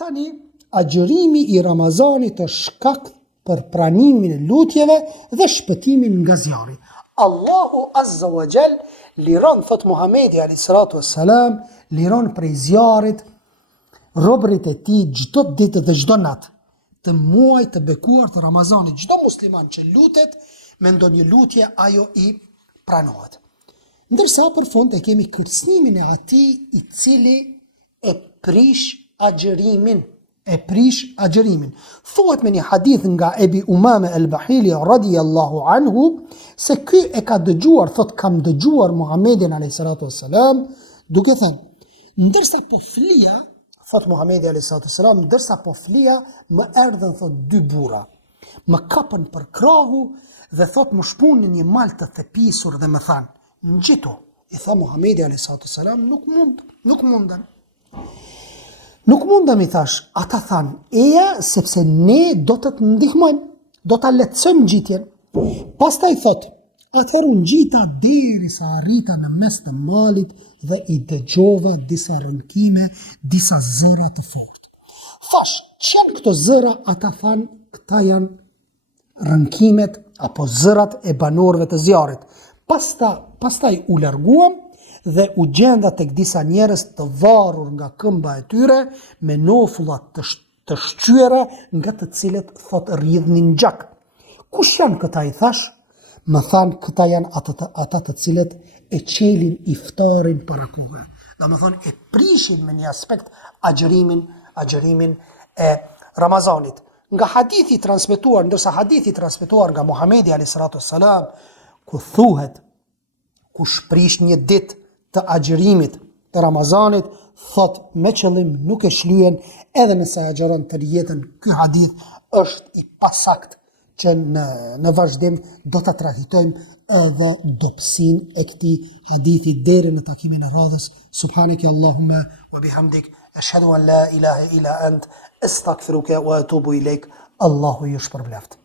Tani, agjërimi i Ramazanit është shkak për pranimin e lutjeve dhe shpëtimin nga zjarri. Allahu Azza wa Jall liron, thot Muhamedi alayhi salatu wassalam, liron prej zjarrit robërit e tij çdo ditë dhe çdo natë të muajit të bekuar të Ramazanit. Çdo musliman që lutet me ndonjë lutje, ajo i pranohet. Ndërsa për fund e kemi kërcënimin e atij i cili e prish agjërimin. Thuhet me një hadith nga Ebi Umame el-Bahili radiyallahu anhu se ky e ka dëgjuar, thot kam dëgjuar Muhammedin alayhi salatu wassalam duke thënë, ndërsa po flia, thot Muhammedi alayhi salatu wassalam, ndërsa po flia më erdhën, thot, dy burra. Më kapën për krahu dhe thot më shpunë një mal të thepisur dhe më thanë, ngjitu. I tha Muhammedi alayhi salatu wassalam, nuk mundem, i thash. Ata thanë, eja sepse ne do të të ndihmojmë, do të lehtësojmë ngjitjen. Pastaj thot, atëherë ngjita derisa arrita në mes të malit dhe i dëgjova disa rënkime, disa zëra të fortë. Thash, ç'janë këto zëra? Ata thanë, këta janë rënkimet apo zërat e banorëve të zjarrit. Pastaj u larguam dhe u gjenda tek disa njerëz të varur nga këmba e tyre me nofullat të shqyera nga të cilët thot rridhnin gjak. Kush janë këta, i thash? Më thanë, këta janë ata të cilët e qelin iftarin para kohë. Domethënë e prishin me një aspekt agjërimin e Ramazanit. Nga hadithi transmetuar, ndërsa hadithi transmetuar nga Muhamedi alayhi salatu wassalam, ku thuhet, kush prish një ditë të agjërimit të Ramazanit, thot me qëllim nuk e shlyen edhe nëse agjeron të jetën. Ky hadith është i pasakt që në vazhdim do të trajtojmë edhe dobësinë e këtij hadithi deri në takimin e radhës. Subhaneke Allahumma wa bihamdik, ashhadu an la ilaha illa ant, astaghfiruka wa atubu ilaik. Allahu ju shpërbleft.